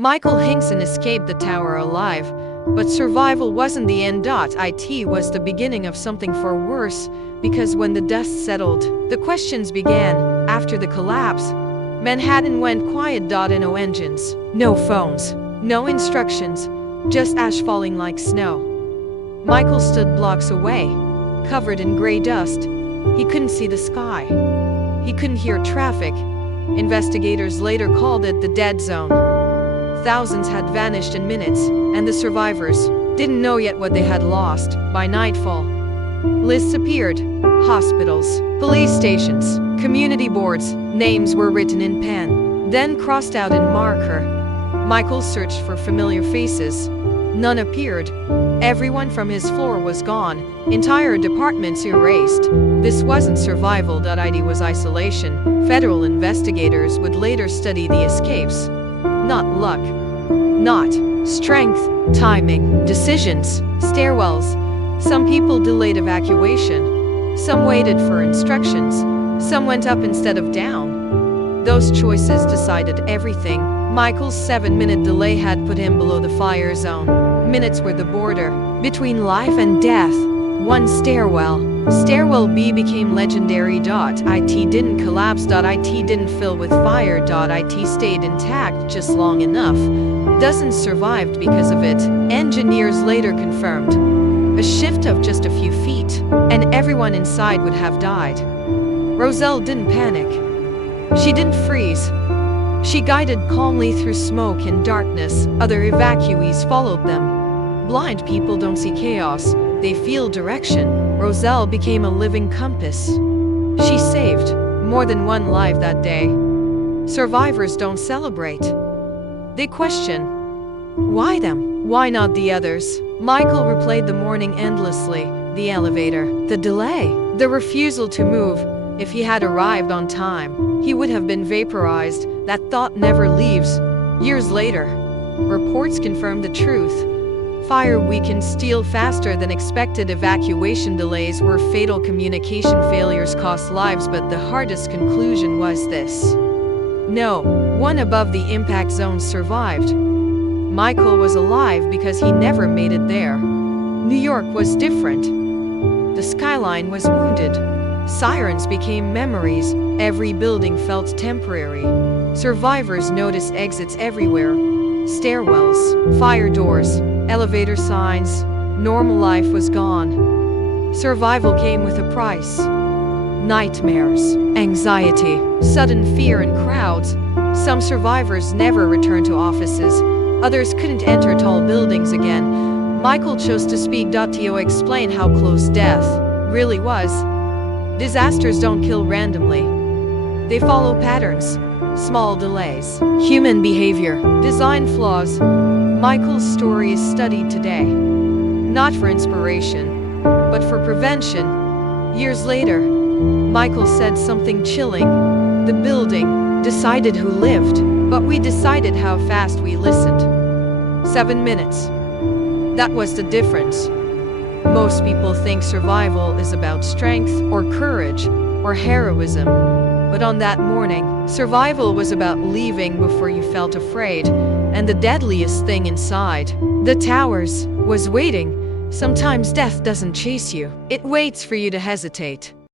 Michael Hinkson escaped the tower alive, but survival wasn't the end. It was the beginning of something far worse, because when the dust settled, the questions began. After the collapse, Manhattan went quiet. No engines, no phones, no instructions, just ash falling like snow. Michael stood blocks away, covered in gray dust. He couldn't see the sky. He couldn't hear traffic. Investigators later called it the dead zone. Thousands had vanished in minutes, and the survivors didn't know yet what they had lost. By nightfall, lists appeared. Hospitals, police stations, community boards. Names were written in pen, then crossed out in marker. Michael searched for familiar faces. None appeared. Everyone from his floor was gone. Entire departments erased. This wasn't survival. It was isolation. Federal investigators would later study the escapes. Not luck, not strength, timing, decisions, stairwells. Some people delayed evacuation. Some waited for instructions. Some went up instead of down. Those choices decided everything. Michael's 7-minute delay had put him below the fire zone. Minutes were the border between life and death. One stairwell. Stairwell B became legendary. It didn't collapse. It didn't fill with fire. It stayed intact just long enough. Dozens survived because of it. Engineers later confirmed. A shift of just a few feet, and everyone inside would have died. Roselle didn't panic. She didn't freeze. She guided calmly through smoke and darkness. Other evacuees followed them. Blind people don't see chaos. They feel direction. Roselle became a living compass. She saved more than one life that day. Survivors don't celebrate. They question. Why them? Why not the others? Michael replayed the morning endlessly. The elevator, the delay, the refusal to move. If he had arrived on time, he would have been vaporized. That thought never leaves. Years later, reports confirmed the truth. Fire weakened steel faster than expected. Evacuation delays were fatal. Communication failures cost lives. But the hardest conclusion was this: no one above the impact zone survived. Michael was alive because he never made it there. New York was different. The skyline was wounded. Sirens became memories. Every building felt temporary. Survivors noticed exits everywhere. Stairwells, fire doors, elevator signs. Normal life was gone. Survival came with a price. Nightmares, anxiety, sudden fear in crowds. Some survivors never returned to offices. Others couldn't enter tall buildings again. Michael chose to speak. To explain how close death really was. Disasters don't kill randomly. They follow patterns. Small delays, human behavior, design flaws. Michael's story is studied today, not for inspiration, but for prevention. Years later, Michael said something chilling. The building decided who lived, but we decided how fast we listened. 7 minutes. That was the difference. Most people think survival is about strength or courage or heroism. But on that morning, survival was about leaving before you felt afraid, and the deadliest thing inside, the towers, was waiting. Sometimes death doesn't chase you. It waits for you to hesitate.